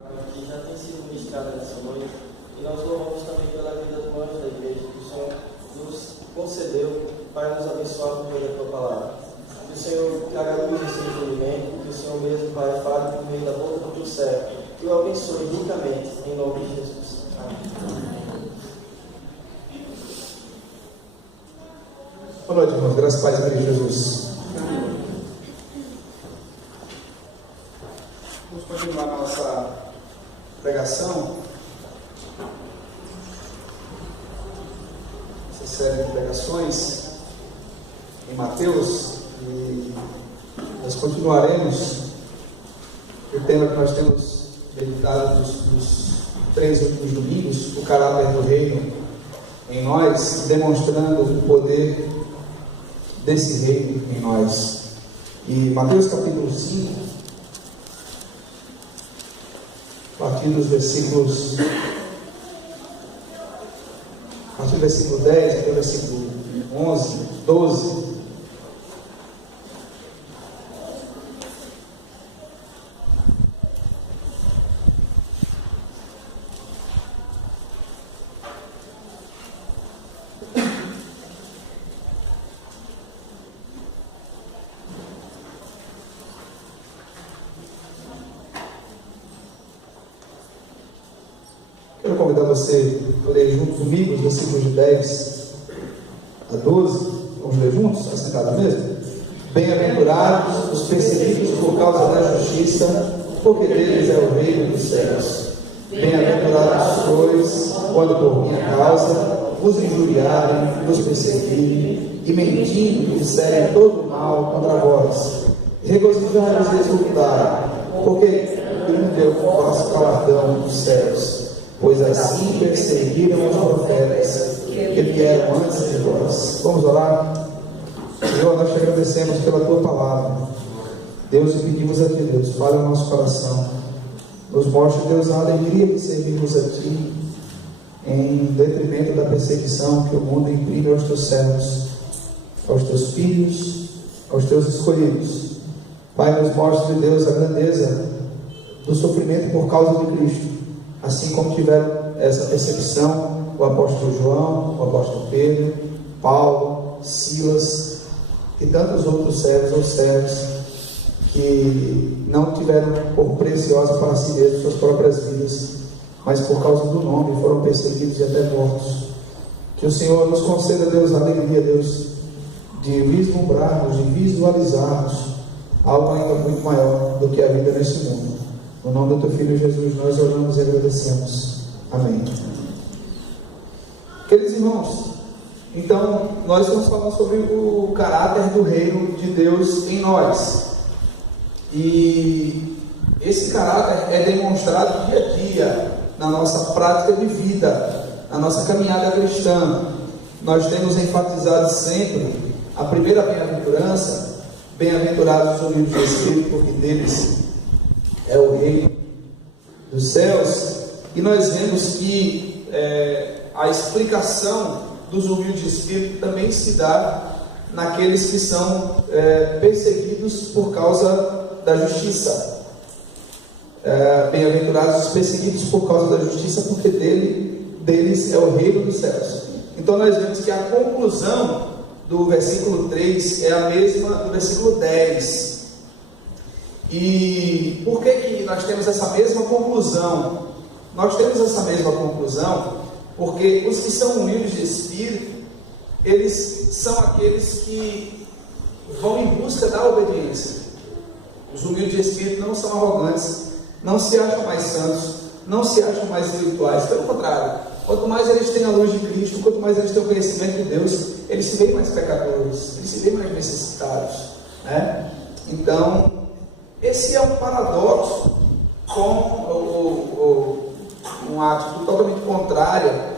Que já tem sido ministrada nessa noite, e nós louvamos também pela vida do anjo da igreja, que o Senhor nos concedeu para nos abençoar por meio da tua palavra. Que o Senhor traga luz nesse entendimento, que o Senhor mesmo, Pai, fale por meio da boca do teu servo, e o abençoe ricamente, em nome de Jesus. Amém. Boa noite, irmãos. Graças a Deus, Pai de Jesus. Vamos continuar a nossa pregação, essa série de pregações em Mateus, e nós continuaremos o tema que nós temos dedicado nos 3 últimos domingos, o caráter do reino em nós, demonstrando o poder desse reino em nós. E Mateus capítulo 5, a partir do versículo 10 até o versículo 11, 12. Quero convidar você a ler junto comigo os versículos de 10 a 12. Vamos ler juntos? Assentado mesmo? Bem-aventurados os perseguidos por causa da justiça, porque deles é o reino dos céus. Bem-aventurados sois, quando por minha causa vos injuriarem, vos perseguirem, e mentindo disserem todo o mal contra vós. Regozijai-vos e exultai, porque grande é o vosso galardão dos céus. Pois assim perseguiram os profetas que vieram antes de vós. Vamos orar? Senhor, nós te agradecemos pela tua palavra. Deus, e pedimos a ti, Deus, fale o nosso coração. Nos mostre, Deus, a alegria de servirmos a ti, em detrimento da perseguição que o mundo imprime aos teus servos, aos teus filhos, aos teus escolhidos. Pai, nos mostre, Deus, a grandeza do sofrimento por causa de Cristo. Assim como tiveram essa percepção o apóstolo João, o apóstolo Pedro, Paulo, Silas e tantos outros servos ou servos que não tiveram por preciosa para si mesmos suas próprias vidas, mas por causa do nome foram perseguidos e até mortos. Que o Senhor nos conceda, Deus, a alegria, Deus, de vislumbrarmos, de visualizarmos algo ainda muito maior do que a vida neste mundo. No nome do teu Filho Jesus, nós oramos e agradecemos. Amém. Queridos irmãos, então, nós estamos falando sobre o caráter do reino de Deus em nós. E esse caráter é demonstrado dia a dia na nossa prática de vida, na nossa caminhada cristã. Nós temos enfatizado sempre a primeira bem-aventurança: bem-aventurados os humildes de espírito, porque deles é o reino dos céus. E nós vemos que a explicação dos humildes de espírito também se dá naqueles que são perseguidos por causa da justiça. Bem-aventurados os perseguidos por causa da justiça, porque deles é o reino dos céus. Então nós vemos que a conclusão do versículo 3 é a mesma do versículo 10. E por que nós temos essa mesma conclusão? Nós temos essa mesma conclusão porque os que são humildes de espírito, eles são aqueles que vão em busca da obediência. Os humildes de espírito não são arrogantes, não se acham mais santos, não se acham mais espirituais. Pelo contrário, quanto mais eles têm a luz de Cristo, quanto mais eles têm o conhecimento de Deus, eles se veem mais pecadores, eles se veem mais necessitados, né? Então, esse é um paradoxo com um ato totalmente contrário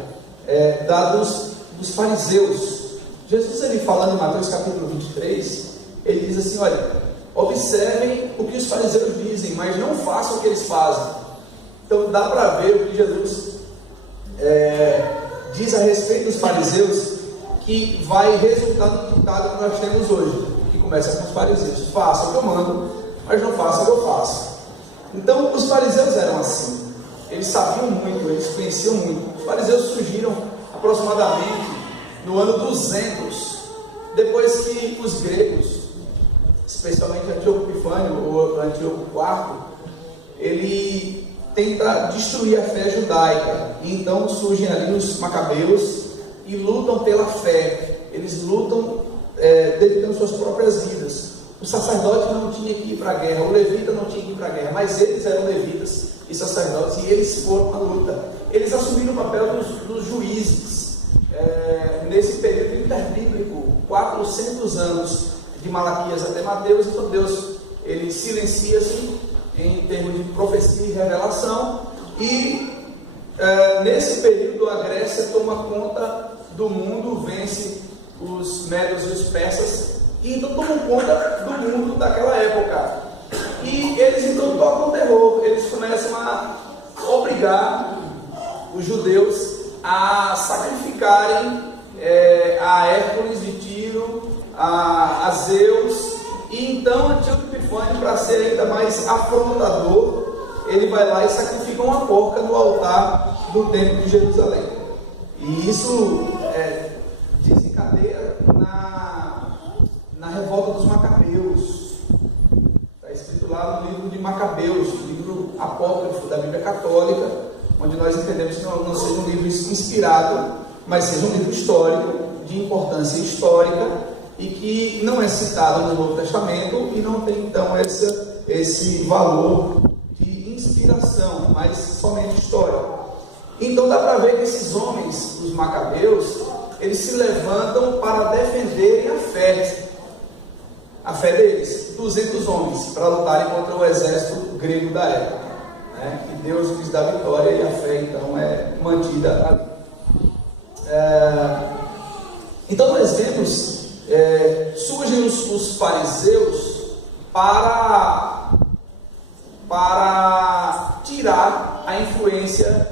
dos fariseus. Jesus, ele falando em Mateus capítulo 23, ele diz assim: olha, observem o que os fariseus dizem, mas não façam o que eles fazem. Então dá para ver o que Jesus diz a respeito dos fariseus, que vai resultar no ditado que nós temos hoje, que começa com os fariseus: faça o que eu mando, mas não faça o que eu faço. Então, os fariseus eram assim. Eles sabiam muito, eles conheciam muito. Os fariseus surgiram aproximadamente no ano 200, depois que os gregos, especialmente Antíoco Epifânio ou Antíoco IV, ele tenta destruir a fé judaica. E então surgem ali os macabeus e lutam pela fé. Eles lutam dedicando suas próprias vidas. O sacerdote não tinha que ir para a guerra, o levita não tinha que ir para a guerra, mas eles eram levitas e sacerdotes, e eles foram à luta. Eles assumiram o papel dos juízes. Nesse período interbíblico, 400 anos, de Malaquias até Mateus, então Deus, ele silencia-se em termos de profecia e revelação, e nesse período a Grécia toma conta do mundo, vence os medos e os persas, e então tomam conta do mundo daquela época. E eles então tocam terror, eles começam a obrigar os judeus a sacrificarem a Hércules de Tiro, a Zeus. E então Antíoco Epifânio, para ser ainda mais afrontador, ele vai lá e sacrifica uma porca no altar do templo de Jerusalém. E isso desencadeia na revolta dos macabeus. Está escrito lá no livro de Macabeus, livro apócrifo da Bíblia Católica, onde nós entendemos que não seja um livro inspirado, mas seja um livro histórico, de importância histórica, e que não é citado no Novo Testamento e não tem então esse valor de inspiração, mas somente histórico. Então dá para ver que esses homens, os macabeus, eles se levantam para defenderem a fé deles, 200 homens, para lutarem contra o exército grego da época, né? E Deus lhes dá vitória e a fé então é mantida ali. Então nós vemos, surgem os fariseus para tirar a influência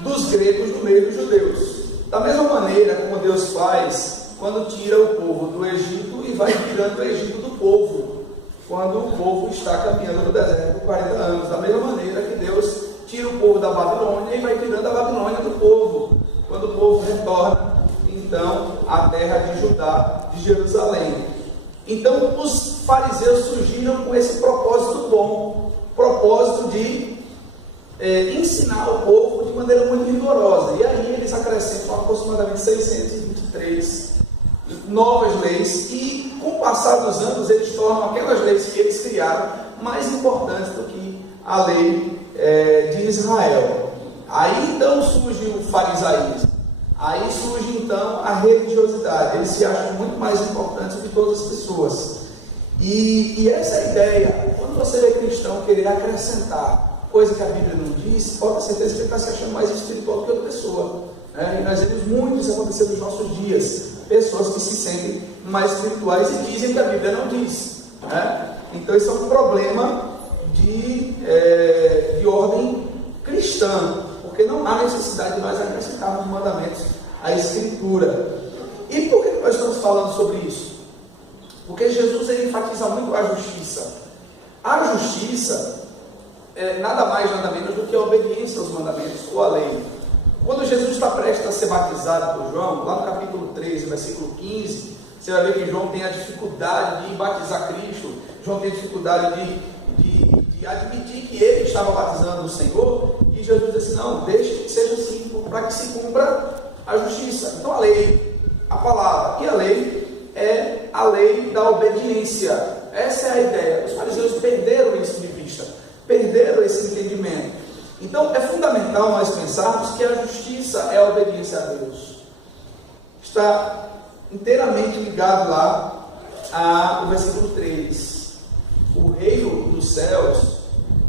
dos gregos do meio dos judeus. Da mesma maneira como Deus faz quando tira o povo do Egito e vai tirando o Egito do povo, quando o povo está caminhando no deserto por 40 anos. Da mesma maneira que Deus tira o povo da Babilônia e vai tirando a Babilônia do povo, quando o povo retorna então à terra de Judá, de Jerusalém. Então os fariseus surgiram com esse propósito bom, propósito de ensinar o povo de maneira muito rigorosa. E aí eles acrescentam aproximadamente 623 novas leis, e com o passar dos anos eles tornam aquelas leis que eles criaram mais importantes do que a lei de Israel. Aí então surge o farisaísmo, aí surge então a religiosidade. Eles se acham muito mais importantes do que todas as pessoas, e essa ideia, quando você vê cristão querer acrescentar coisa que a Bíblia não diz, pode ter certeza que ele está se achando mais espiritual do que outra pessoa, né? E nós vemos muito isso acontecer nos nossos dias, pessoas que se sentem mais espirituais e dizem que a Bíblia não diz, né? Então isso é um problema de ordem cristã, porque não há necessidade de nós acrescentarmos mandamentos à Escritura. E por que nós estamos falando sobre isso? Porque Jesus ele enfatiza muito a justiça. A justiça nada mais, nada menos do que a obediência aos mandamentos ou à lei. Quando Jesus está prestes a ser batizado por João, lá no capítulo 13, versículo 15, você vai ver que João tem a dificuldade de batizar Cristo. João tem a dificuldade de admitir que ele estava batizando o Senhor, e Jesus diz assim: não, deixe que seja assim, para que se cumpra a justiça. Então a lei, a palavra e a lei é a lei da obediência. Essa é a ideia. Os fariseus perderam isso de vista, perderam esse entendimento. Então é fundamental nós pensarmos que a justiça é a obediência a Deus. Está inteiramente ligado lá ao versículo 3. O reino dos céus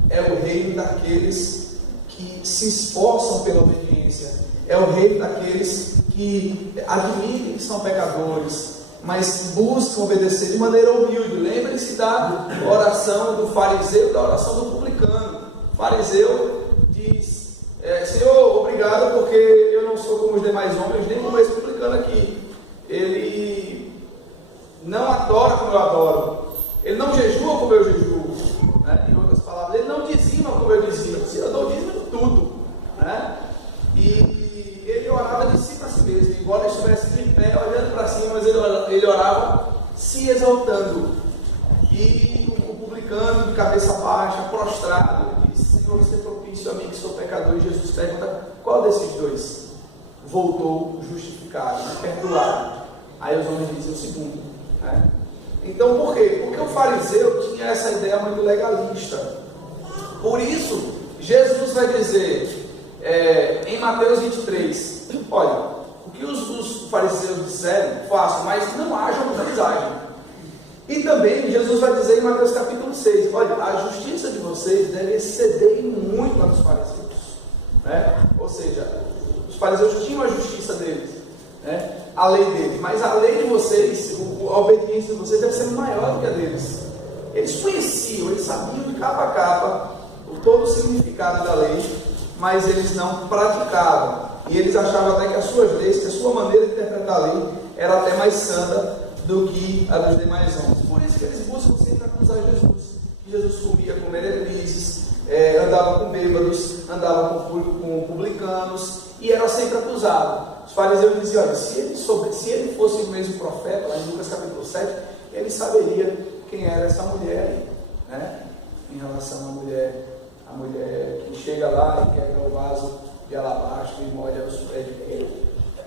é o reino daqueles que se esforçam pela obediência, é o reino daqueles que admitem que são pecadores, mas buscam obedecer de maneira humilde. Lembre-se da oração do fariseu e da oração do publicano. O fariseu diz: Senhor, obrigado, porque eu não sou como os demais homens, nem como esse publicano aqui. Ele não adora como eu adoro, ele não jejua como eu jejuo, né? Em outras palavras, ele não dizima como eu dizia, eu dou dízimo de tudo, né? E ele orava de si para si mesmo, embora ele estivesse de pé, olhando para cima, mas ele orava se exaltando. E o publicano, de cabeça baixa, prostrado, ele disse: Senhor, você é propício a mim que sou pecador. E Jesus pergunta: qual desses dois voltou justificado, perdoado? Aí os homens dizem o segundo, né? Então por quê? Porque o fariseu tinha essa ideia muito legalista. Por isso, Jesus vai dizer em Mateus 23, olha, o que os fariseus disseram, façam, mas não haja como eles agem. E também Jesus vai dizer em Mateus capítulo 6, olha, a justiça de vocês deve exceder muito a dos fariseus, né? Ou seja, os fariseus tinham a justiça deles, né? A lei deles, mas a lei de vocês, a obediência de vocês deve ser maior do que a deles. Eles conheciam, eles sabiam de capa a capa todo o significado da lei, mas eles não praticavam. E eles achavam até que as suas leis, que a sua maneira de interpretar a lei era até mais santa do que a dos demais homens. Por isso que eles buscam sempre acusar Jesus. Jesus comia com meretrizes, andava com bêbados, andava com publicanos, e era sempre acusado. Os fariseus diziam: olha, se ele fosse o mesmo profeta, lá em Lucas capítulo 7, ele saberia quem era essa mulher aí, né? Em relação à mulher que chega lá e quebra o vaso de alabastro e molha os pés de Cristo,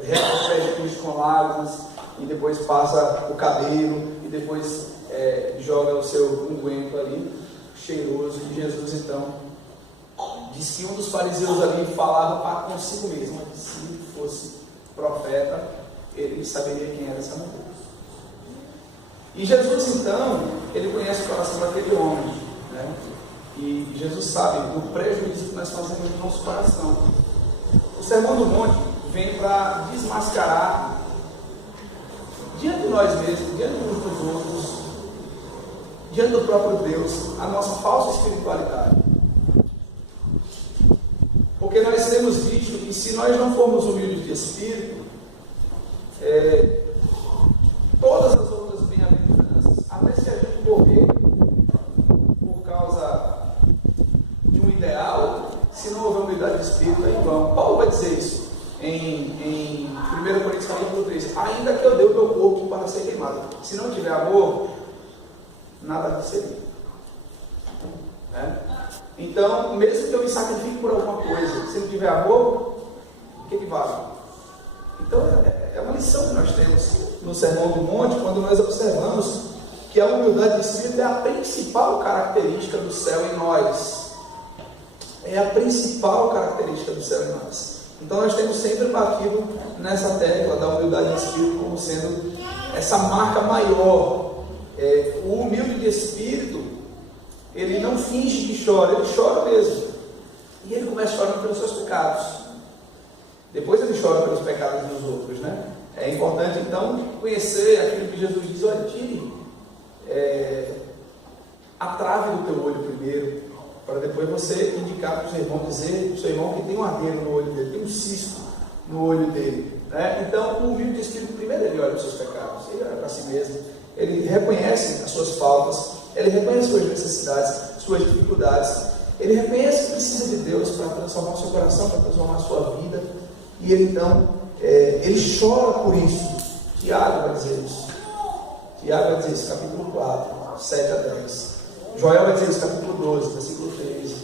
rega os pés de Cristo com lágrimas, e depois passa o cabelo, e depois joga o seu unguento ali, cheiroso. E Jesus então diz que um dos fariseus ali falava para consigo mesmo: se fosse profeta, ele saberia quem era essa mulher. E Jesus então, ele conhece o coração daquele homem, né? E Jesus sabe do prejuízo que nós fazemos no nosso coração. O Sermão do Monte vem para desmascarar diante de nós mesmos, diante uns dos outros, diante do próprio Deus, a nossa falsa espiritualidade. Porque nós temos visto que se nós não formos humildes de espírito, todas as outras bem-aventuranças, até se a gente morrer por causa de um ideal, se não houver humildade de espírito, é em vão. Paulo vai dizer isso em 1 Coríntios capítulo 3: ainda que eu dê o meu corpo para ser queimado, se não tiver amor, nada de ser. Então, mesmo que eu me sacrifique por alguma coisa, se não tiver amor, o que vale? Então, é uma lição que nós temos no Sermão do Monte, quando nós observamos que a humildade de espírito é a principal característica do céu em nós. É a principal característica do céu em nós. Então, nós temos sempre batido nessa tecla da humildade de espírito como sendo essa marca maior. O humilde de espírito, ele não finge que chora, ele chora mesmo. E ele começa chorando pelos seus pecados. Depois ele chora pelos pecados dos outros, né? É importante então conhecer aquilo que Jesus diz: olha, tire a trave do teu olho primeiro, para depois você indicar para o seu irmão, dizer para o seu irmão que tem um ardeiro no olho dele, tem um cisto no olho dele, né? Então o humilde de espírito, primeiro ele olha os seus pecados, ele olha para si mesmo, ele reconhece as suas faltas, ele reconhece suas necessidades, suas dificuldades, ele reconhece que precisa de Deus para transformar o seu coração, para transformar a sua vida, e ele então, ele chora por isso. Tiago vai dizer isso. Tiago vai dizer isso, capítulo 4, 7 a 10. Joel vai dizer isso, capítulo 12, versículo 13.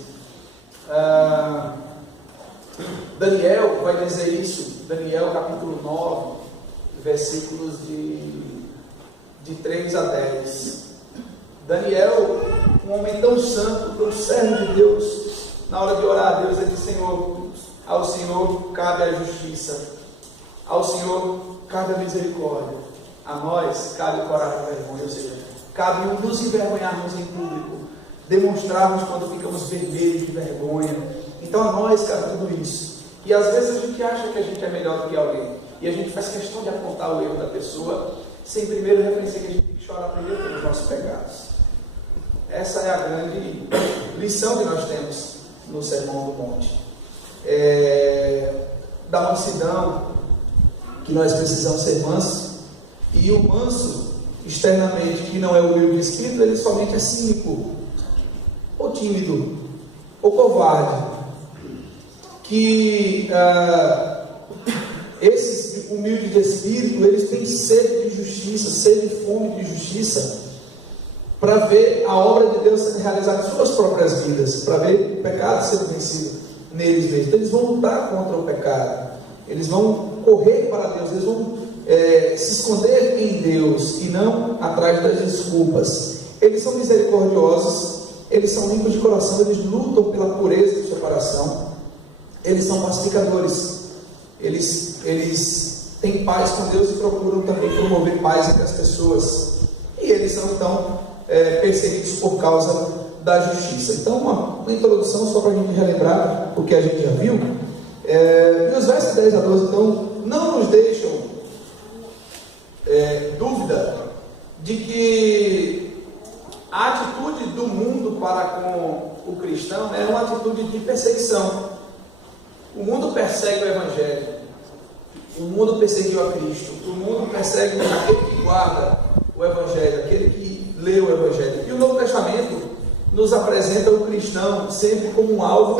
Daniel vai dizer isso, Daniel capítulo 9, versículos de 3 a 10. Daniel, um homem tão santo, tão servo de Deus, na hora de orar a Deus, ele diz: Senhor, ao Senhor cabe a justiça, ao Senhor cabe a misericórdia, a nós cabe o coragem da vergonha, ou seja, cabe nos envergonharmos em público, demonstrarmos quando ficamos vermelhos de vergonha. Então a nós cabe tudo isso. E às vezes a gente acha que a gente é melhor do que alguém, e a gente faz questão de apontar o erro da pessoa, sem primeiro reconhecer que a gente tem que chorar primeiro pelos nossos pecados. Essa é a grande lição que nós temos no Sermão do Monte. Da mansidão, que nós precisamos ser mansos, e o manso, externamente, que não é humilde de espírito, ele somente é cínico ou tímido, ou covarde, que esses humildes de espírito, eles têm sede de justiça, sede e fome de justiça, para ver a obra de Deus sendo realizada em suas próprias vidas, para ver o pecado sendo vencido neles mesmos. Então, eles vão lutar contra o pecado, eles vão correr para Deus, eles vão se esconder em Deus e não atrás das desculpas. Eles são misericordiosos, eles são limpos de coração, eles lutam pela pureza do seu coração, eles são pacificadores, eles têm paz com Deus e procuram também promover paz entre as pessoas, e eles são então perseguidos por causa da justiça. Então, uma introdução só para a gente relembrar o que a gente já viu. E os versos 10 a 12 então não nos deixam dúvida de que a atitude do mundo para com o cristão é uma atitude de perseguição. O mundo persegue o Evangelho, o mundo perseguiu a Cristo, o mundo persegue aquele que guarda o Evangelho, aquele que lê o Evangelho. E o Novo Testamento nos apresenta o cristão sempre como um alvo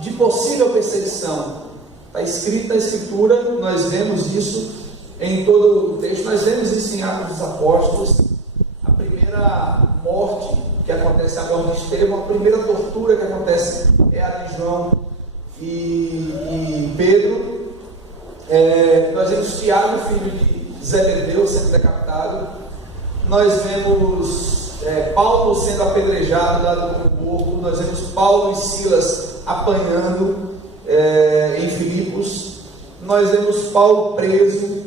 de possível perseguição. Está escrito na Escritura, nós vemos isso em todo o texto, nós vemos isso em Atos dos Apóstolos. A primeira morte que acontece, a morte de Estevão, a primeira tortura que acontece é a de João e Pedro. Nós vemos Tiago, filho de Zebedeu, sendo decapitado. Nós vemos Paulo sendo apedrejado lá no corpo. Nós vemos Paulo e Silas apanhando em Filipos. Nós vemos Paulo preso.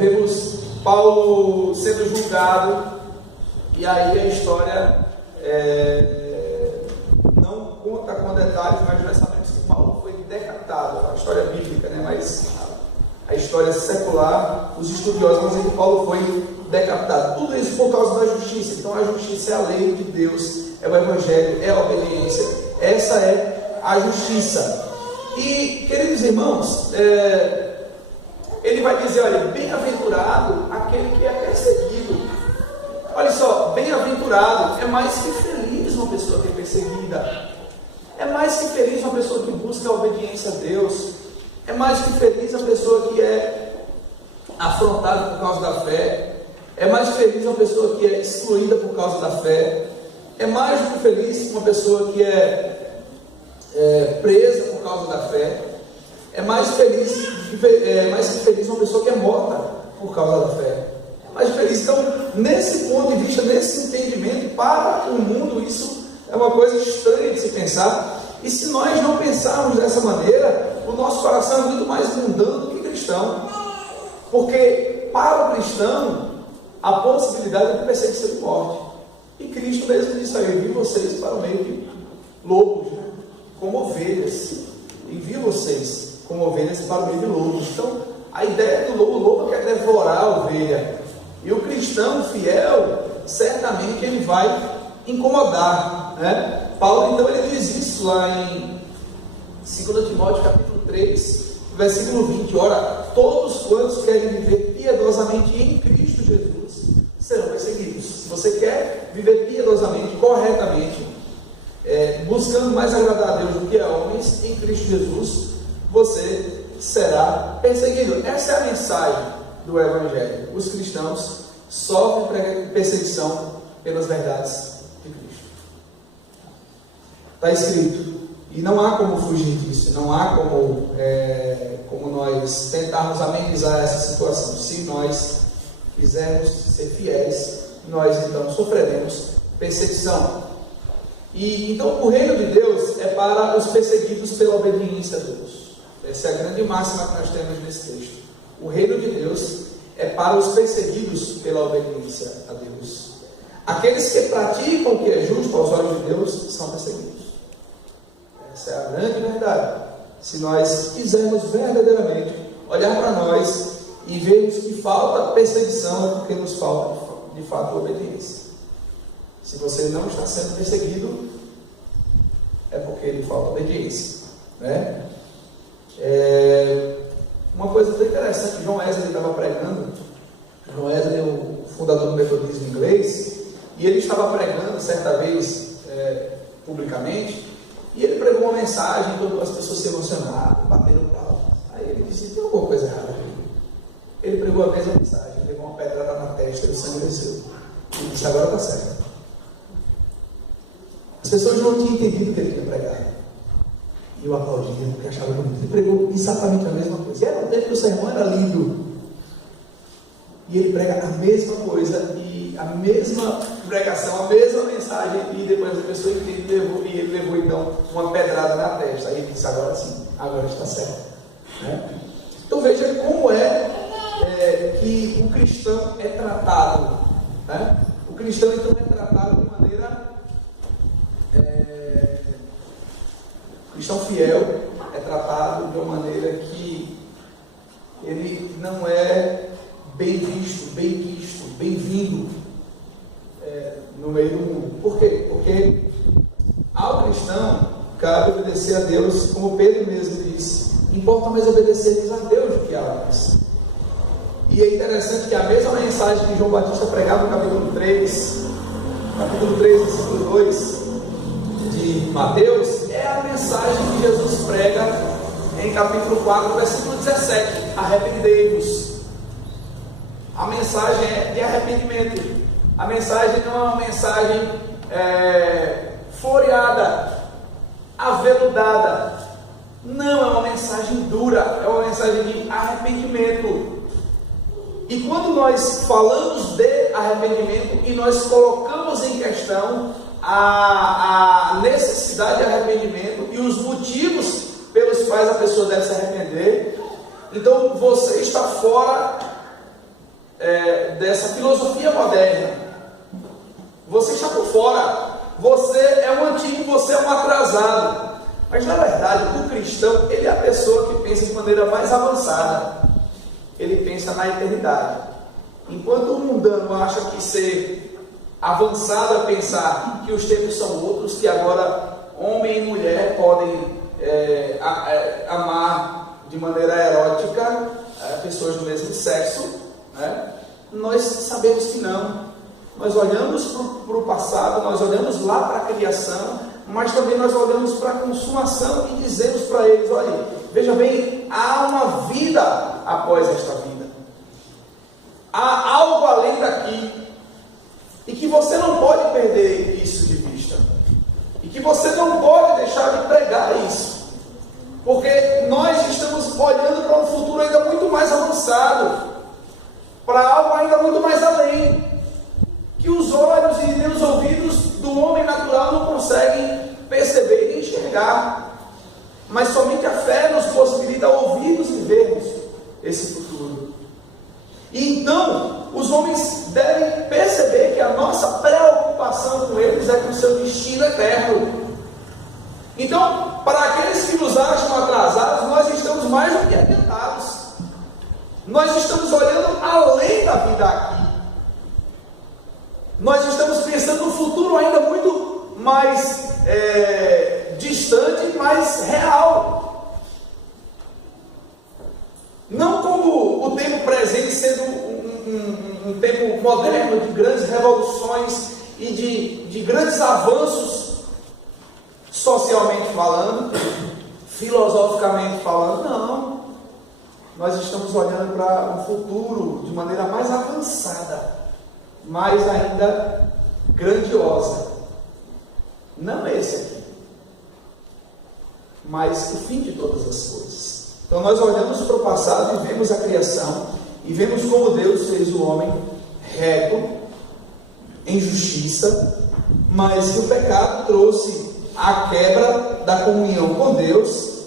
Vemos Paulo sendo julgado. E aí a história não conta com detalhes, mas nós sabemos que Paulo foi decapitado. É uma história bíblica, né? Mas a história secular, os estudiosos vão dizer que Paulo foi decapitado. Tudo isso por causa da justiça. Então a justiça é a lei de Deus, é o Evangelho, é a obediência. Essa é a justiça. E, queridos irmãos, ele vai dizer, olha, bem-aventurado aquele que é perseguido. Olha só, bem-aventurado é mais que feliz uma pessoa que é perseguida. É mais que feliz uma pessoa que busca a obediência a Deus. É mais que feliz a pessoa que é afrontada por causa da fé. É mais feliz uma pessoa que é excluída por causa da fé. É mais do que feliz uma pessoa que é presa por causa da fé. É mais que feliz uma pessoa que é morta por causa da fé. É mais feliz. Então, nesse ponto de vista, nesse entendimento, para o mundo, isso é uma coisa estranha de se pensar. E se nós não pensarmos dessa maneira, o nosso coração é muito mais mundano do que cristão. Porque para o cristão, a possibilidade de perseguição e morte. E Cristo mesmo disse: eu envio vocês para o meio de lobos, né? Como ovelhas. Envio vocês como ovelhas para o meio de lobos. Então, a ideia do lobo, o lobo quer devorar a ovelha. E o cristão fiel, certamente ele vai incomodar, né? Paulo, então, ele diz isso lá em 2 Timóteo, capítulo 3, versículo 20. Ora, todos quantos querem viver piedosamente em Cristo Jesus serão perseguidos. Se você quer viver piedosamente, corretamente, buscando mais agradar a Deus do que a homens, em Cristo Jesus, você será perseguido. Essa é a mensagem do Evangelho. Os cristãos sofrem perseguição pelas verdades de Cristo. Está escrito. E não há como fugir disso. Não há como nós tentarmos amenizar essa situação. Se nós quisermos ser fiéis, nós então sofreremos perseguição. E então o reino de Deus é para os perseguidos pela obediência a Deus. Essa é a grande máxima que nós temos nesse texto. O reino de Deus é para os perseguidos pela obediência a Deus. Aqueles que praticam o que é justo aos olhos de Deus são perseguidos. Essa é a grande verdade. Se nós quisermos verdadeiramente olhar para nós e vermos que falta perseguição, é porque nos falta de fato obediência. Se você não está sendo perseguido, é porque lhe falta obediência, né? Uma coisa muito interessante, John Wesley estava pregando. John Wesley é o fundador do metodismo inglês, e ele estava pregando certa vez publicamente, e ele pregou uma mensagem, quando as pessoas se emocionaram, bateram o pau. Aí ele disse, tem alguma coisa errada aqui. Ele pregou a mesma mensagem, levou uma pedrada na testa e o sangue desceu. Ele disse, agora está certo. As pessoas não tinham entendido o que ele tinha pregado. E eu aplaudia, porque achava bonito. Ele pregou exatamente a mesma coisa. E era o tempo que o sermão era lindo. E ele prega a mesma coisa, e a mesma pregação, a mesma mensagem, e depois a pessoa entende, e ele levou então uma pedrada na testa. Aí ele disse, agora sim, agora está certo. Né? Então veja como que o cristão é tratado. Né? O cristão então é tratado de maneira... o cristão fiel é tratado de uma maneira que ele não é bem visto, bem quisto, bem-vindo no meio do mundo. Por quê? Porque ao cristão cabe obedecer a Deus, como Pedro mesmo disse, importa mais obedecer a Deus do que a homens. E é interessante que a mesma mensagem que João Batista pregava no capítulo 3, versículo 2 de Mateus, é a mensagem que Jesus prega em capítulo 4, versículo 17, arrependei-vos. A mensagem é de arrependimento. A mensagem não é uma mensagem floreada, aveludada. Não, é uma mensagem dura, é uma mensagem de arrependimento. E quando nós falamos de arrependimento e nós colocamos em questão a necessidade de arrependimento e os motivos pelos quais a pessoa deve se arrepender, então você está fora dessa filosofia moderna. Você está por fora. Você é um antigo, você é um atrasado. Mas na verdade, o cristão, ele é a pessoa que pensa de maneira mais avançada. Ele pensa na eternidade. Enquanto o mundano acha que ser avançado é pensar que os tempos são outros, que agora homem e mulher podem amar de maneira erótica pessoas do mesmo sexo, né? Nós sabemos que não. Nós olhamos para o passado, nós olhamos lá para a criação, mas também nós olhamos para a consumação e dizemos para eles, olha, veja bem, há uma vida após esta vida. Há algo além daqui. E que você não pode perder isso de vista. E que você não pode deixar de pregar isso. Porque nós estamos olhando para um futuro ainda muito mais avançado. Para algo ainda muito mais além. Que os olhos e os ouvidos do homem natural não conseguem perceber e enxergar. Mas somente a fé nos possibilita ouvirmos e vermos esse futuro. E então, os homens devem perceber que a nossa preocupação com eles é com o seu destino eterno. Então, para aqueles que nos acham atrasados, nós estamos mais do que adiantados. Nós estamos olhando além da vida aqui. Nós estamos pensando no futuro ainda muito mais distante, mais real. Não como o tempo presente sendo um tempo moderno de grandes revoluções e de grandes avanços socialmente falando, filosoficamente falando. Não. Nós estamos olhando para um futuro de maneira mais avançada, mais ainda grandiosa. Não esse aqui, mas o fim de todas as coisas. Então nós olhamos para o passado e vemos a criação, e vemos como Deus fez o homem reto, em justiça, mas que o pecado trouxe a quebra da comunhão com Deus,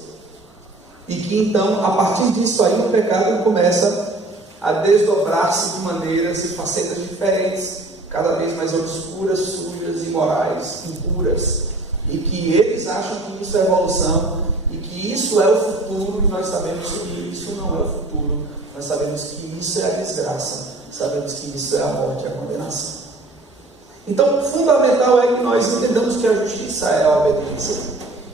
e que então, a partir disso aí, o pecado começa a desdobrar-se de maneiras e facetas diferentes, cada vez mais obscuras, sujas, imorais, impuras, e que eles acham que isso é evolução, e que isso é o futuro, e nós sabemos que isso não é o futuro. Nós sabemos que isso é a desgraça, sabemos que isso é a morte e a condenação. Então, o fundamental é que nós entendamos que a justiça é a obediência,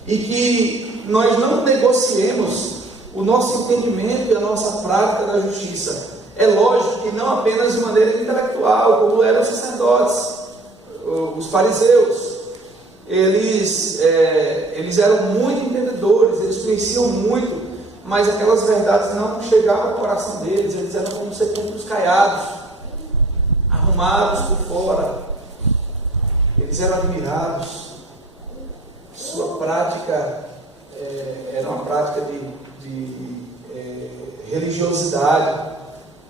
e que nós não negociemos o nosso entendimento e a nossa prática da justiça. É lógico que não apenas de maneira intelectual, como eram os sacerdotes, os fariseus, eles eram muito entendedores, eles conheciam muito, mas aquelas verdades não chegavam ao coração deles. Eles eram como sepulcros caiados, arrumados por fora. Eles eram admirados. Sua prática era uma prática de religiosidade,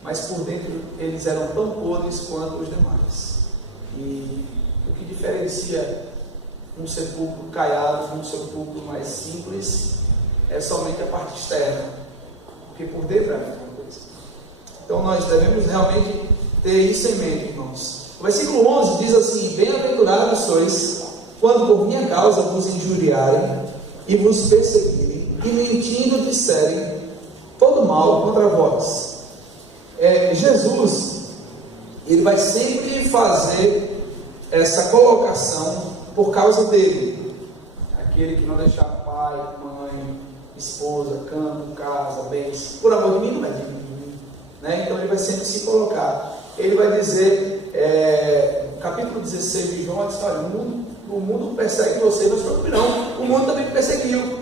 mas por dentro eles eram tão podres quanto os demais. E o que diferencia um sepulcro caiado de um sepulcro mais simples é somente a parte externa, porque por dentro é a mesma coisa. Então nós devemos realmente ter isso em mente, irmãos. O versículo 11 diz assim: bem-aventurados sois quando por minha causa vos injuriarem e vos perseguirem e mentindo disserem todo mal contra vós. Jesus, ele vai sempre fazer essa colocação por causa dele, aquele que não deixar pai, mãe, esposa, campo, casa, bens, por amor de mim, não é de mim, né? Então ele vai sempre se colocar. Ele vai dizer, capítulo 16 de João, diz: olha, o mundo persegue você, não se preocupe não, o mundo também te perseguiu.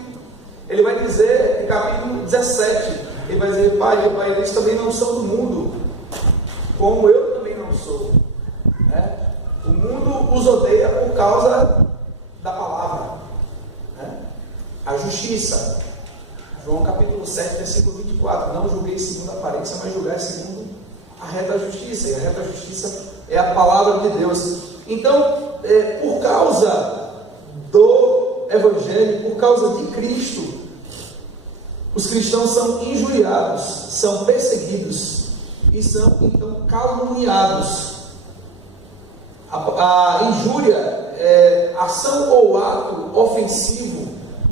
Ele vai dizer, em capítulo 17, ele vai dizer: pai, eles também não são do mundo, como eu também não sou, né? O mundo os odeia por causa da palavra, né? A justiça, João capítulo 7, versículo 24: não julguei segundo a aparência, mas julgai segundo a reta justiça. E a reta justiça é a palavra de Deus. Então, por causa do Evangelho, por causa de Cristo, os cristãos são injuriados, são perseguidos e são então caluniados. A injúria é ação ou ato ofensivo,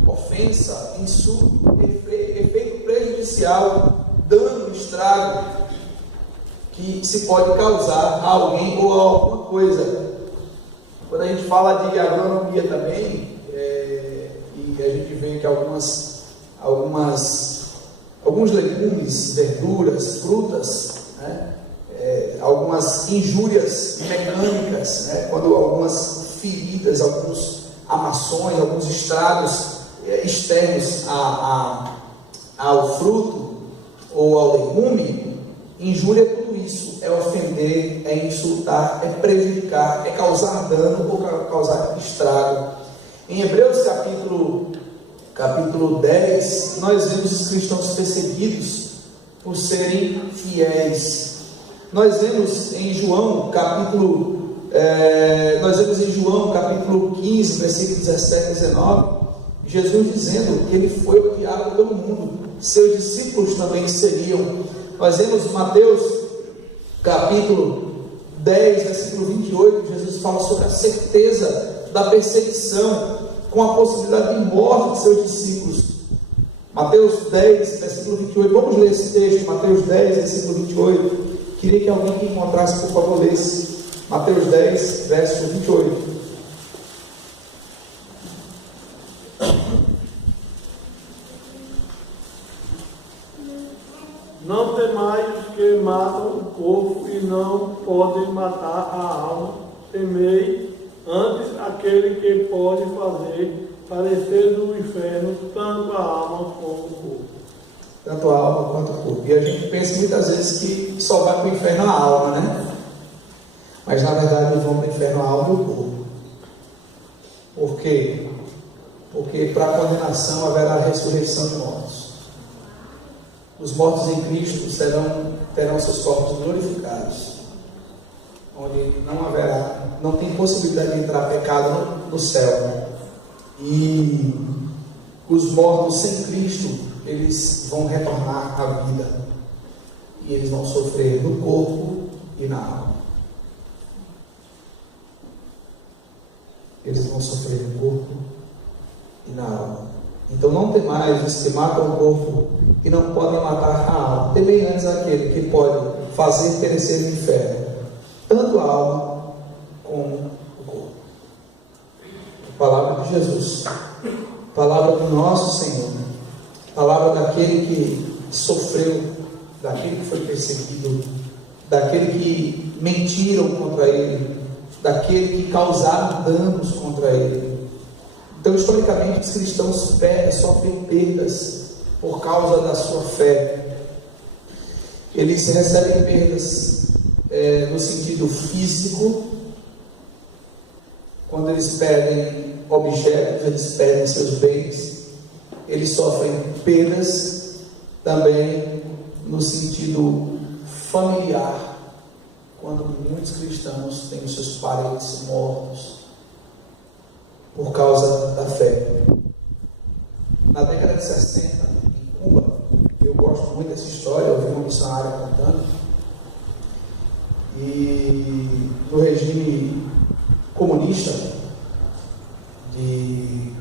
ofensa, insulto, efeito prejudicial, dano, estrago que se pode causar a alguém ou a alguma coisa. Quando a gente fala de agronomia também, e a gente vê que alguns legumes, verduras, frutas, né, algumas injúrias mecânicas, né, quando algumas feridas, alguns amassões, alguns estragos externos ao fruto ou ao legume, injúria é tudo isso: é ofender, é insultar, é prejudicar, é causar dano ou causar estrago. Em Hebreus capítulo 10, nós vemos os cristãos perseguidos por serem fiéis. Nós vemos em João capítulo 15, versículo 17 e 19, Jesus dizendo que ele foi odiado pelo mundo, seus discípulos também seriam. Nós vemos Mateus capítulo 10, versículo 28, Jesus fala sobre a certeza da perseguição, com a possibilidade de morte de seus discípulos. Mateus 10, versículo 28, vamos ler esse texto, Mateus 10, versículo 28, queria que alguém que encontrasse, por favor, lesse, Mateus 10, verso 28. Não temais os que matam o corpo e não podem matar a alma, temei antes aquele que pode fazer parecer no inferno tanto a alma quanto o corpo. Tanto a alma quanto o corpo. E a gente pensa muitas vezes que só vai para o inferno a alma, né? Mas na verdade vão para o inferno a alma e o corpo. Por quê? Porque para a condenação haverá a ressurreição de mortos. Os mortos em Cristo terão seus corpos glorificados, onde não tem possibilidade de entrar pecado no céu. E os mortos sem Cristo, eles vão retornar à vida, e eles vão sofrer no corpo e na alma. Eles vão sofrer no corpo e na alma. Então não temais os que matam o corpo e não podem matar a alma. Temei antes aquele que pode fazer perecer no inferno tanto a alma como o corpo. Palavra de Jesus, palavra do nosso Senhor, palavra daquele que sofreu, daquele que foi perseguido, daquele que mentiram contra ele, daquele que causaram danos contra ele. Então, historicamente, os cristãos sofrem perdas por causa da sua fé. Eles recebem perdas no sentido físico, quando eles perdem objetos, eles perdem seus bens. Eles sofrem perdas também no sentido familiar, quando muitos cristãos têm os seus parentes mortos por causa da fé. Na década de 60, em Cuba, eu gosto muito dessa história, eu vi uma missionária contando, e no regime comunista de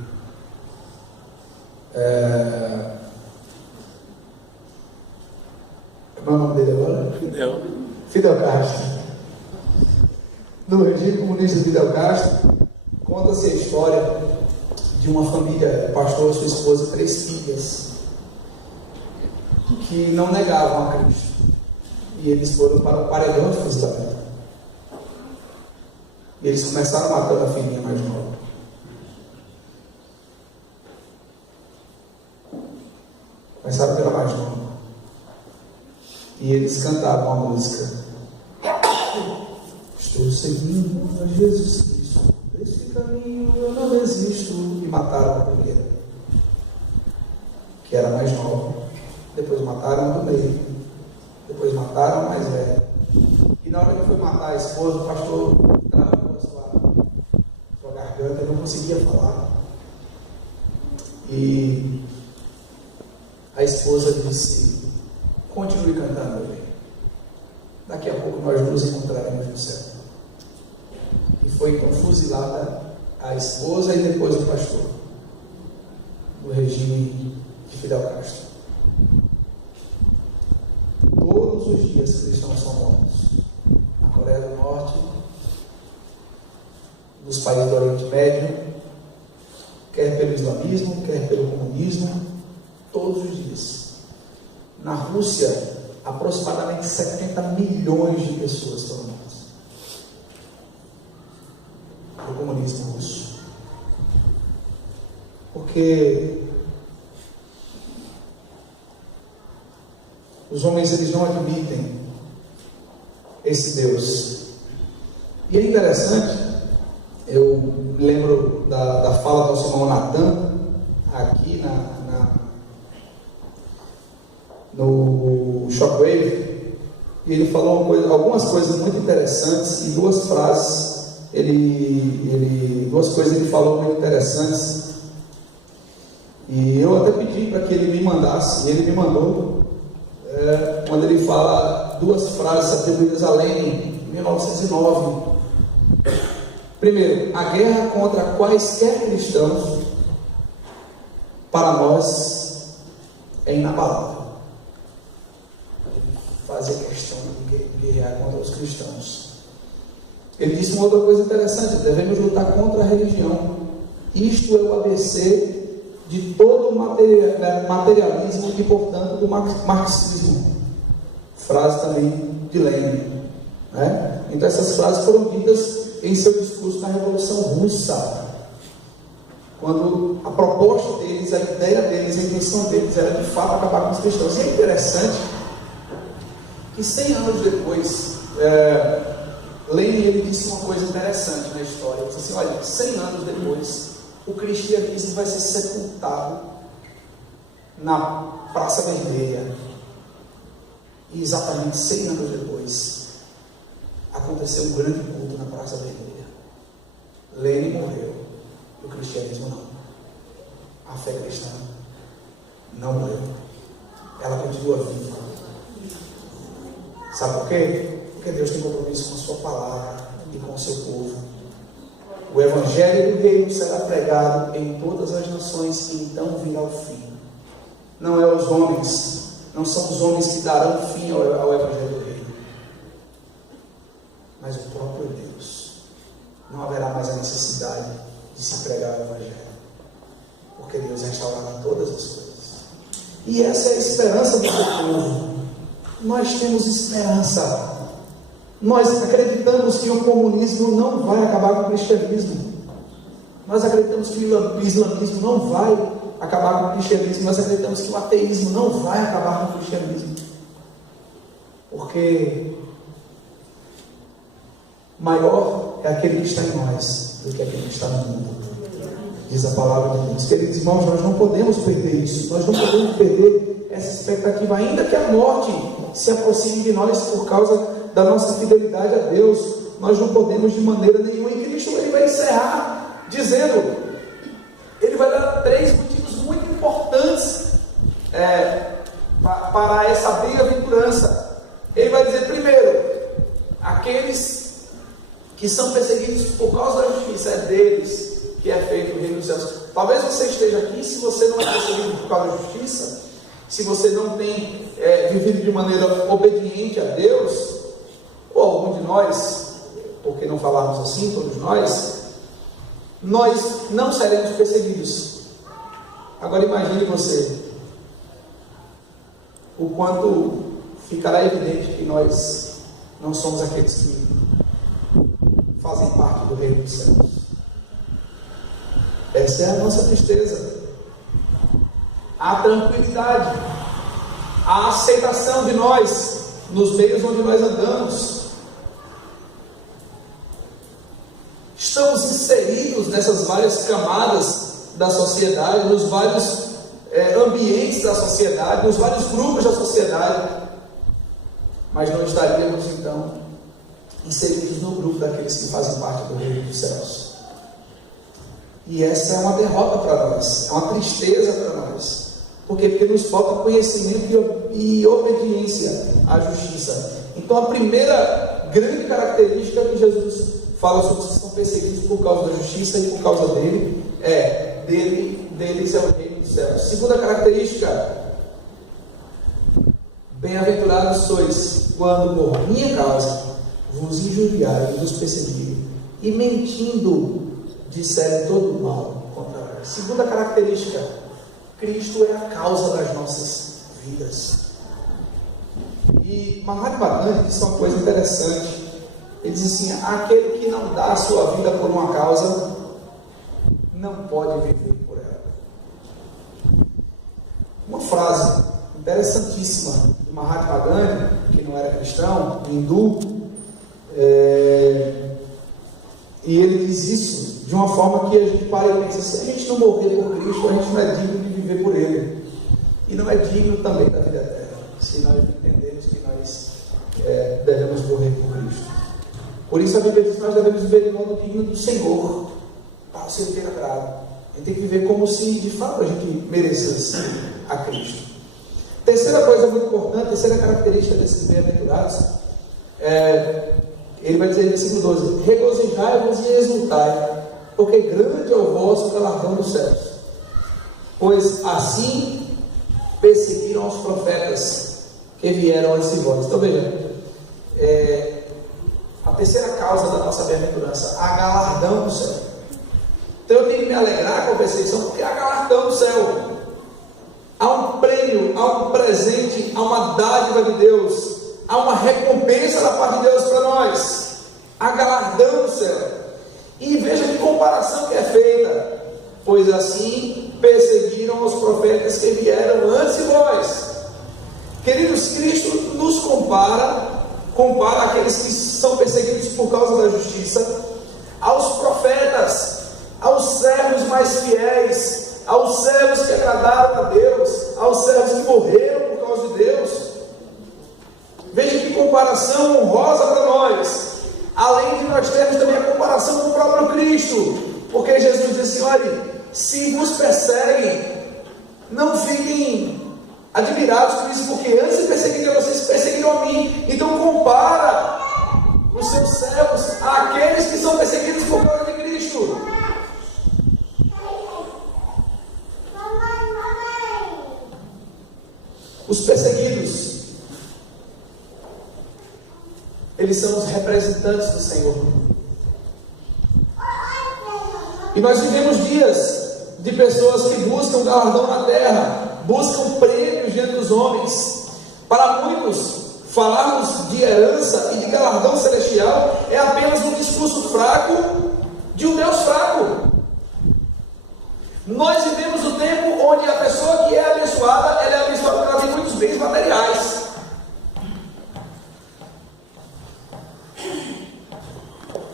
como é o nome dele agora? Fidel Castro. No regime comunista de Fidel Castro, conta-se a história de uma família, pastor, sua esposa, 3 filhas, que não negavam a Cristo. E eles foram para o paredão de fuzilamento. E eles começaram matando a filhinha mais nova. Começaram pela mais nova. E eles cantavam a música: estou seguindo a Jesus Cristo, esse caminho eu não desisto. E mataram a primeira, que era mais nova. Depois mataram a do meio. Depois mataram a mais velha. E na hora que foi matar a esposa, o pastor travou a sua garganta, não conseguia falar. E a esposa disse: continue cantando, meu bem. Daqui a pouco nós nos encontraremos no céu. E foi então fuzilada a esposa e depois o pastor, no regime de Fidel Castro. Todos os dias cristãos são mortos. Na Coreia do Norte, nos países do Oriente Médio, quer pelo islamismo, quer pelo comunismo, todos os dias. Na Rússia, aproximadamente 70 milhões de pessoas foram mortas no comunismo russo. Porque os homens, eles não admitem esse Deus. E é interessante, eu lembro da fala do nosso irmão Natan, aqui no Shockwave, e ele falou algumas coisas muito interessantes, e 2 frases, duas coisas ele falou muito interessantes, e eu até pedi para que ele me mandasse, e ele me mandou, quando ele fala 2 frases atribuídas a Lenin, em 1909. Primeiro, a guerra contra quaisquer cristãos, para nós, é inabalável. Fazer questão de guerrear contra os cristãos. Ele disse uma outra coisa interessante: devemos lutar contra a religião. Isto é o ABC de todo o materialismo e, portanto, do marxismo. Frase também de Lenin, né? Então essas frases foram ditas em seu discurso na Revolução Russa, quando a proposta deles, a ideia deles, a intenção deles era de fato acabar com os cristãos. E é interessante que 100 anos depois, Lenin, ele disse uma coisa interessante na história. Ele disse assim: olha, 100 anos depois, o cristianismo vai ser sepultado na Praça Vermelha. E exatamente 100 anos depois, aconteceu um grande culto na Praça Vermelha. Lenin morreu, o cristianismo não. A fé cristã não morreu. Ela continua viva. Sabe por quê? Porque Deus tem compromisso com a sua palavra e com o seu povo. O evangelho do reino será pregado em todas as nações e então virá o fim. Não é os homens, não são os homens que darão fim ao evangelho do reino, mas o próprio Deus. Não haverá mais a necessidade de se pregar o evangelho, porque Deus restaurará todas as coisas. E essa é a esperança do seu povo. Nós temos esperança. Nós acreditamos que o comunismo não vai acabar com o cristianismo. Nós acreditamos que o islamismo não vai acabar com o cristianismo. Nós acreditamos que o ateísmo não vai acabar com o cristianismo. Porque maior é aquele que está em nós do que aquele que está no mundo, diz a palavra de Deus. Queridos irmãos, nós não podemos perder isso. Nós não podemos perder essa expectativa, ainda que a morte se aproxime de nós por causa da nossa fidelidade a Deus. Nós não podemos de maneira nenhuma. E Cristo, ele vai encerrar dizendo, ele vai dar 3 motivos muito importantes para essa bem-aventurança. Ele vai dizer, primeiro, aqueles que são perseguidos por causa da justiça, é deles que é feito o reino dos céus. Talvez você esteja aqui, se você não é perseguido por causa da justiça, se você não tem vivido de maneira obediente a Deus, ou algum de nós, por que não falarmos assim, todos nós não seremos perseguidos. Agora imagine você, o quanto ficará evidente que nós não somos aqueles que fazem parte do reino dos céus. Essa é a nossa tristeza. A tranquilidade, a aceitação de nós nos meios onde nós andamos. Estamos inseridos nessas várias camadas da sociedade, nos vários ambientes da sociedade, nos vários grupos da sociedade, mas não estaríamos então inseridos no grupo daqueles que fazem parte do reino dos céus. E essa é uma derrota para nós, é uma tristeza para nós. Por quê? Porque nos falta conhecimento e obediência à justiça. Então a primeira grande característica que Jesus fala sobre os que são perseguidos por causa da justiça e por causa dele deles é o reino dos céus. Segunda característica, bem-aventurados sois quando por minha causa vos injuriarem e vos perseguirem e mentindo disserem todo o mal contra nós. Segunda característica, Cristo é a causa das nossas vidas. E Mahatma Gandhi disse uma coisa interessante. Ele diz assim, aquele que não dá a sua vida por uma causa não pode viver por ela. Uma frase interessantíssima de Mahatma Gandhi, que não era cristão, hindu, e ele diz isso de uma forma que a gente para e pensa, se a gente não morrer por Cristo, a gente não é digno de viver por Ele, e não é digno também da vida eterna, se nós entendemos que nós devemos morrer por Cristo. Por isso a Bíblia diz que nós devemos viver de modo digno do Senhor, para o seu ter agrado. A gente tem que viver como se de fato a gente merecesse a Cristo. Terceira coisa muito importante, terceira característica desses bem-aventurados, ele vai dizer no versículo 12, regozijai-vos e exultai, porque grande é o vosso galardão dos céus, pois assim perseguiram os profetas que vieram antes de vós. Então veja, a terceira causa da nossa bem-aventurança, a galardão do céu. Então eu tenho que me alegrar com a perseguição, porque há galardão do céu, há um prêmio, há um presente, há uma dádiva de Deus, há uma recompensa da parte de Deus para nós, há galardão do céu. E veja que comparação que é feita, pois assim perseguiram os profetas que vieram antes de vós. Queridos, Cristo nos compara aqueles que são perseguidos por causa da justiça, aos profetas, aos servos mais fiéis, aos servos que agradaram a Deus, aos servos que morreram por causa de Deus. Veja que comparação honrosa para nós, além de nós termos também a comparação com o próprio Cristo, porque Jesus disse assim, olha, se vos perseguem, não fiquem admirados por isso, porque antes de perseguirem a vocês, perseguiram a mim. Então compara os seus servos àqueles que são perseguidos por causa de Cristo. Os perseguidos, eles são os representantes do Senhor. E nós vivemos dias de pessoas que buscam galardão na terra, buscam prêmios diante dos homens. Para muitos, falarmos de herança e de galardão celestial é apenas um discurso fraco de um Deus fraco.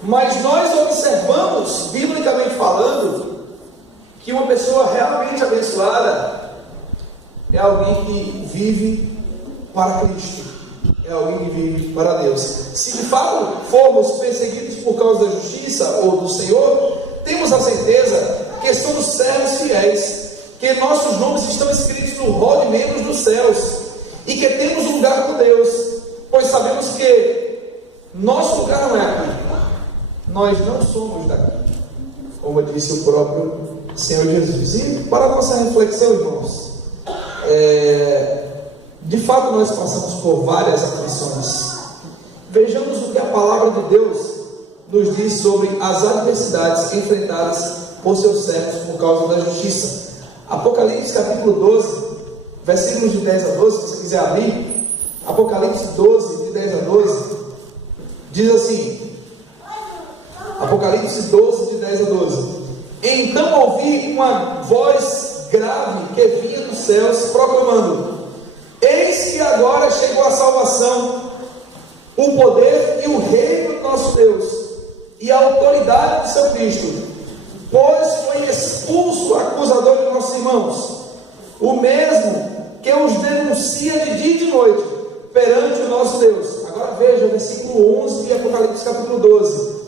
Mas nós observamos, biblicamente falando, que uma pessoa realmente abençoada é alguém que vive para Cristo, é alguém que vive para Deus. Se de fato formos perseguidos por causa da justiça ou do Senhor, temos a certeza que somos servos fiéis, que nossos nomes estão escritos no rol de membros dos céus e que temos um lugar com Deus, pois sabemos que nosso lugar não é aqui, nós não somos daqui, como disse o próprio Senhor Jesus. E para a nossa reflexão, irmãos, de fato nós passamos por várias aflições. Vejamos o que a palavra de Deus nos diz sobre as adversidades enfrentadas por seus servos por causa da justiça. Apocalipse capítulo 12, versículos de 10 a 12, se você quiser abrir, Apocalipse 12, de 10 a 12, diz assim, Apocalipse 12, de 10 a 12: Então ouvi uma voz grave que vinha dos céus, proclamando: Eis que agora chegou a salvação, o poder e o reino do nosso Deus, e a autoridade do seu Cristo, pois foi expulso o acusador de nossos irmãos, o mesmo que os denuncia de dia e de noite perante o nosso Deus. Agora veja o versículo 11 de Apocalipse capítulo 12: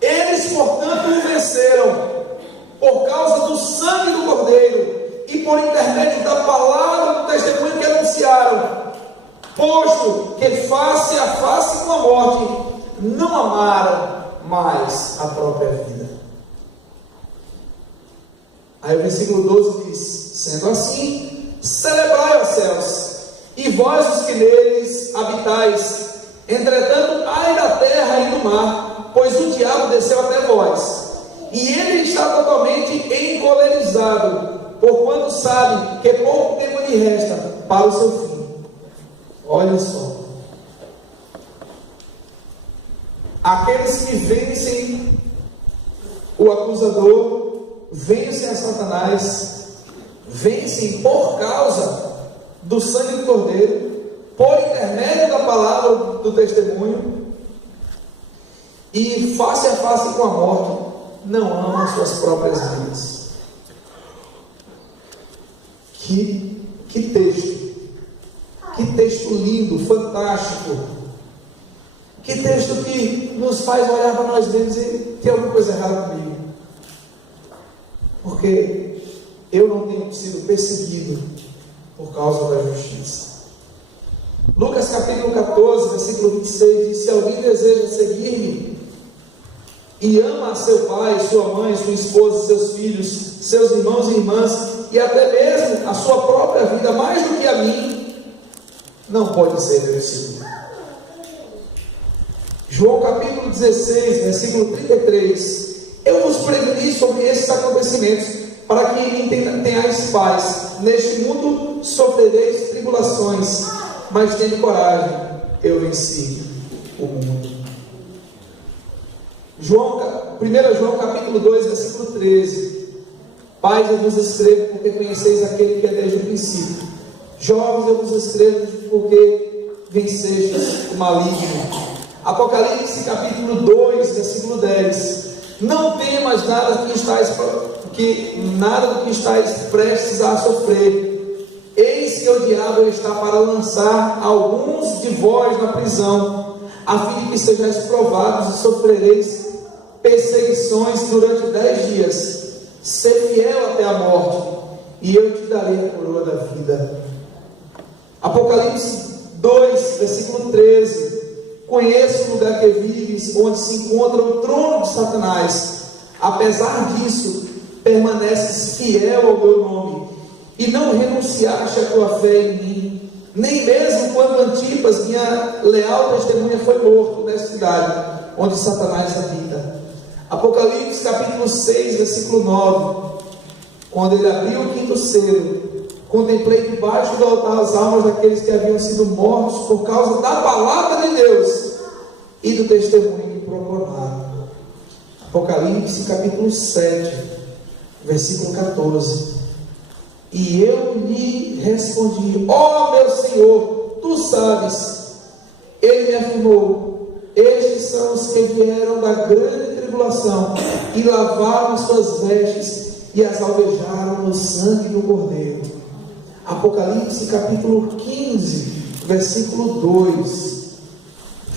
Eles, portanto, o venceram por causa do sangue do Cordeiro e por intermédio da palavra do testemunho que anunciaram, posto que face a face com a morte não amaram mais a própria vida. Aí o versículo 12 diz: Sendo assim, celebrai os céus, e vós os que neles habitais. Entretanto, ai da terra e do mar, pois o diabo desceu até vós, e ele está totalmente encolerizado, porquanto sabe que pouco tempo lhe resta para o seu fim. Olha só, aqueles que vencem o acusador, vencem a Satanás, vencem por causa do sangue do Cordeiro, por intermédio da palavra do testemunho, e face a face com a morte não amam suas próprias vidas. Que texto lindo, fantástico, que texto que nos faz olhar para nós mesmos e tem alguma coisa errada comigo, porque eu não tenho sido perseguido por causa da justiça. Lucas capítulo 14, versículo 26 diz: Se alguém deseja seguir-me e ama a seu pai, sua mãe, sua esposa, seus filhos, seus irmãos e irmãs, e até mesmo a sua própria vida mais do que a mim, não pode ser meu discípulo. João capítulo 16, versículo 33: Eu vos preveni sobre esses acontecimentos, para que tenhais paz. Neste mundo sofrereis tribulações, mas tenha coragem, eu venci o mundo. 1 João capítulo 2, versículo 13: Pais, eu vos escrevo porque conheceis aquele que é desde o princípio. Jovens, eu vos escrevo porque vencestes o maligno. Apocalipse capítulo 2, versículo 10: Não temas nada do que estáis prestes a sofrer. Eis que o diabo está para lançar alguns de vós na prisão, a fim de que sejais provados e sofrereis perseguições durante 10 dias. Ser fiel até a morte, e eu te darei a coroa da vida. Apocalipse 2, versículo 13: Conheço o lugar que vives, onde se encontra o trono de Satanás. Apesar disso, permaneces fiel ao meu nome, e não renunciaste à tua fé em mim, nem mesmo quando Antipas, minha leal testemunha, foi morto nessa cidade onde Satanás habita. Apocalipse capítulo 6, versículo 9: Quando ele abriu o quinto selo, contemplei debaixo do altar as almas daqueles que haviam sido mortos por causa da palavra de Deus e do testemunho que proclamaram. Apocalipse capítulo 7, versículo 14: E eu lhe respondi: Ó meu Senhor, tu sabes. Ele me afirmou: Estes são os que vieram da grande tribulação e lavaram as suas vestes e as alvejaram no sangue do Cordeiro. Apocalipse capítulo 15, versículo 2.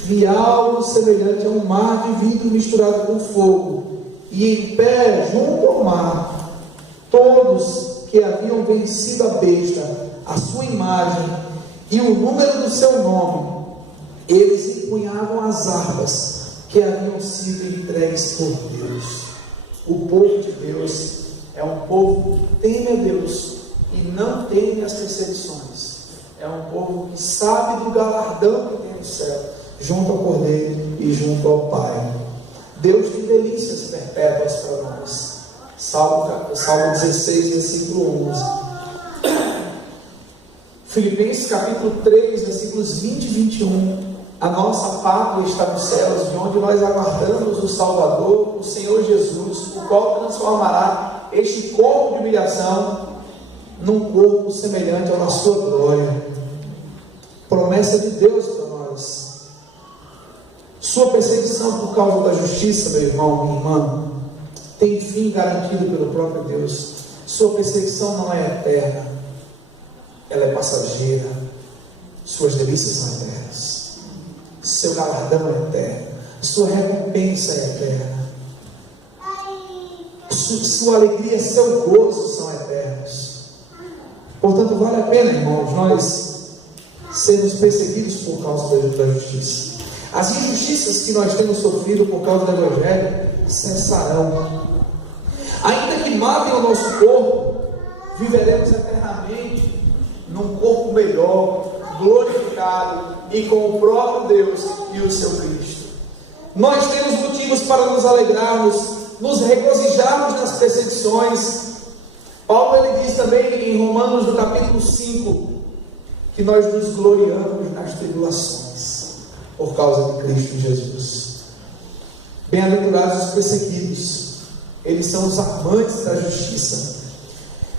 Vi algo semelhante a um mar de vidro misturado com fogo, e em pé junto ao mar, todos que haviam vencido a besta, a sua imagem e o número do seu nome, eles empunhavam as harpas que haviam sido entregues por Deus. O povo de Deus é um povo que teme a Deus e não teme as perseguições. É um povo que sabe do galardão que tem no céu, junto ao Cordeiro e junto ao Pai. Deus tem delícias perpétuas para nós. Salmo 16, versículo 11. Filipenses capítulo 3, versículos 20 e 21. A nossa pátria está nos céus, de onde nós aguardamos o Salvador, o Senhor Jesus, o qual transformará este corpo de humilhação num corpo semelhante ao da sua glória. Promessa de Deus para nós. Sua perseguição por causa da justiça, meu irmão, minha irmã, tem fim garantido pelo próprio Deus. Sua perseguição não é eterna, ela é passageira. Suas delícias são eternas, seu galardão é eterno, sua recompensa é eterna, sua alegria, seu gozo são eternos. Portanto, vale a pena, irmãos, nós sermos perseguidos por causa da justiça. As injustiças que nós temos sofrido por causa do Evangelho cessarão. Ainda que matem o nosso corpo, viveremos eternamente num corpo melhor, glorificado e com o próprio Deus e o seu Cristo. Nós temos motivos para nos alegrarmos, nos regozijarmos nas perseguições. Paulo ele diz também em Romanos no capítulo 5 que nós nos gloriamos nas tribulações por causa de Cristo Jesus. Bem-aventurados os perseguidos, eles são os amantes da justiça.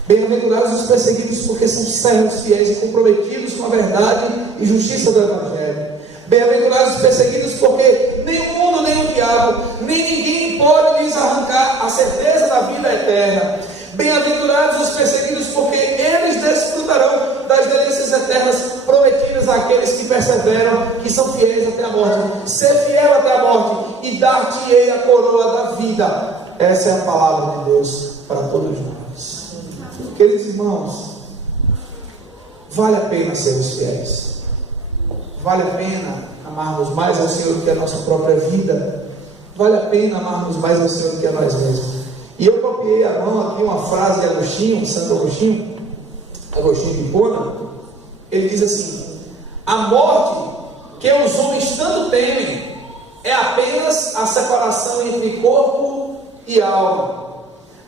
Bem-aventurados os perseguidos, porque são servos fiéis e comprometidos com a verdade e justiça do Evangelho. Bem-aventurados os perseguidos, porque nem o mundo, nem o diabo, nem ninguém pode lhes arrancar a certeza da vida eterna. Bem-aventurados os perseguidos, porque eles desfrutarão das delícias eternas prometidas àqueles que perseveram, que são fiéis até a morte. Ser fiel até a morte e dar-te-ei a coroa da vida. Essa é a palavra de Deus para todos nós. Queridos irmãos, vale a pena sermos fiéis. Vale a pena amarmos mais ao Senhor do que a nossa própria vida. Vale a pena amarmos mais ao Senhor do que a nós mesmos. E eu copiei a mão aqui uma frase de Agostinho, Santo Agostinho de Hipona. Ele diz assim: a morte que os homens tanto temem é apenas a separação entre corpo e alma,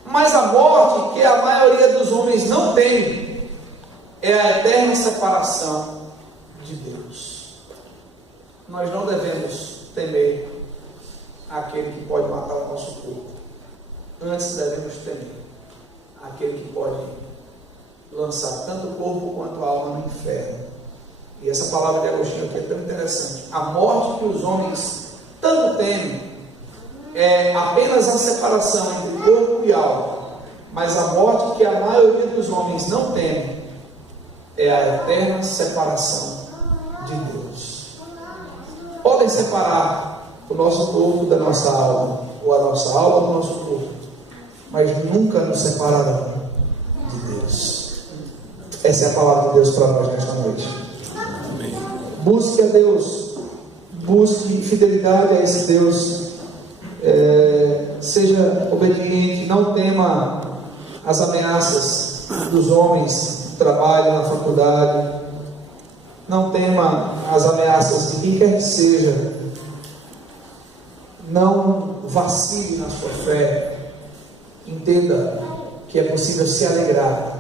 mas a morte que a maioria dos homens não tem é a eterna separação de Deus. Nós não devemos temer aquele que pode matar o nosso corpo. Antes devemos temer aquele que pode lançar tanto o corpo quanto a alma no inferno. E essa palavra de Agostinho aqui é tão interessante. A morte que os homens tanto temem é apenas a separação entre corpo e alma, mas a morte que a maioria dos homens não teme é a eterna separação de Deus. Podem separar o nosso corpo da nossa alma, ou a nossa alma do nosso corpo, mas nunca nos separarão de Deus. Essa é a palavra de Deus para nós nesta noite. Busque a Deus, busque fidelidade a esse Deus, seja obediente, não tema as ameaças dos homens que trabalham na faculdade, não tema as ameaças de quem quer que seja, não vacile na sua fé. Entenda que é possível se alegrar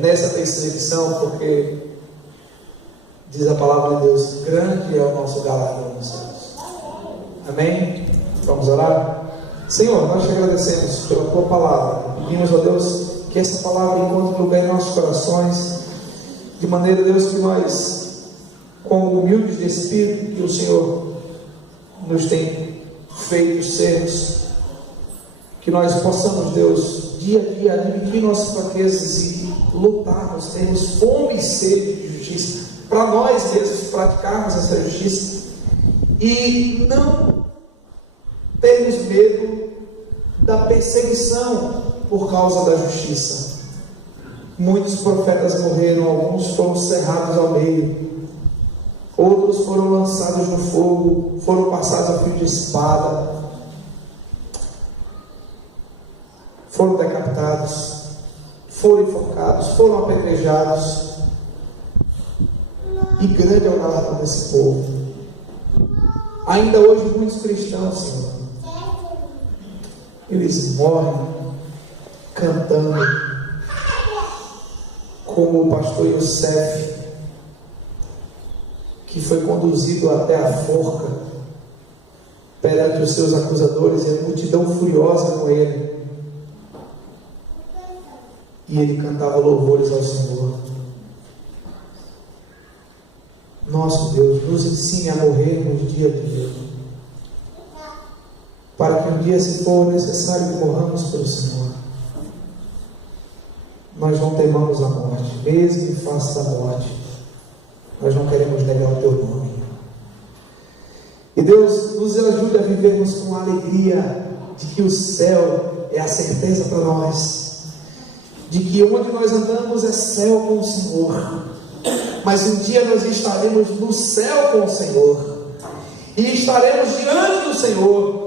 nessa perseguição, porque diz a palavra de Deus: grande é o nosso galardão nos céus. Amém? Vamos orar? Senhor, nós te agradecemos pela tua palavra. Pedimos a Deus que essa palavra encontre lugar em nossos corações, de maneira, Deus, que nós, com humildes de espírito, que o Senhor nos tem feito sermos, que nós possamos, Deus, dia a dia admitir nossas fraquezas e lutarmos, termos fome e sede de justiça, para nós mesmos praticarmos essa justiça e não termos medo da perseguição por causa da justiça. Muitos profetas morreram, alguns foram cerrados ao meio, outros foram lançados no fogo, foram passados a fio de espada, foram decapitados, foram enforcados, foram apedrejados. E grande é o galardão desse povo. Ainda hoje muitos cristãos, Senhor, eles morrem cantando como o pastor Youssef, que foi conduzido até a forca perante os seus acusadores e a multidão furiosa com ele, e ele cantava louvores ao Senhor. Nosso Deus, nos ensine a morrermos dia a dia, para que um dia, se for necessário que morramos pelo Senhor, nós não temamos a morte, mesmo em face da morte, nós não queremos negar o Teu nome. E Deus, nos ajude a vivermos com a alegria de que o céu é a certeza para nós, de que onde nós andamos é céu com o Senhor, mas um dia nós estaremos no céu com o Senhor, e estaremos diante do Senhor.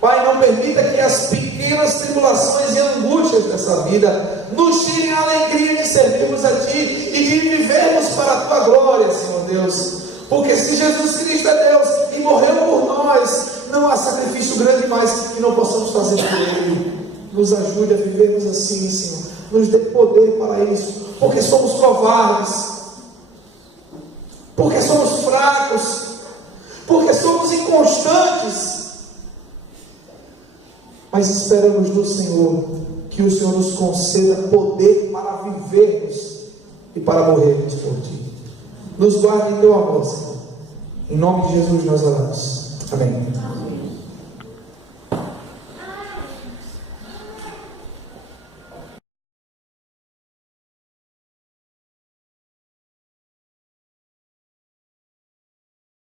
Pai, não permita que as pequenas tribulações e angústias dessa vida nos tirem a alegria de servirmos a Ti e de vivermos para a Tua glória, Senhor Deus. Porque se Jesus Cristo é Deus e morreu por nós, não há sacrifício grande mais que não possamos fazer por Ele. Nos ajude a vivermos assim, Senhor. Nos dê poder para isso, porque somos covardes, porque somos fracos, porque somos inconstantes. Mas esperamos no Senhor, que o Senhor nos conceda poder para vivermos e para morrermos por Ti. Nos guarde em Teu amor, Senhor. Em nome de Jesus nós oramos. Amém.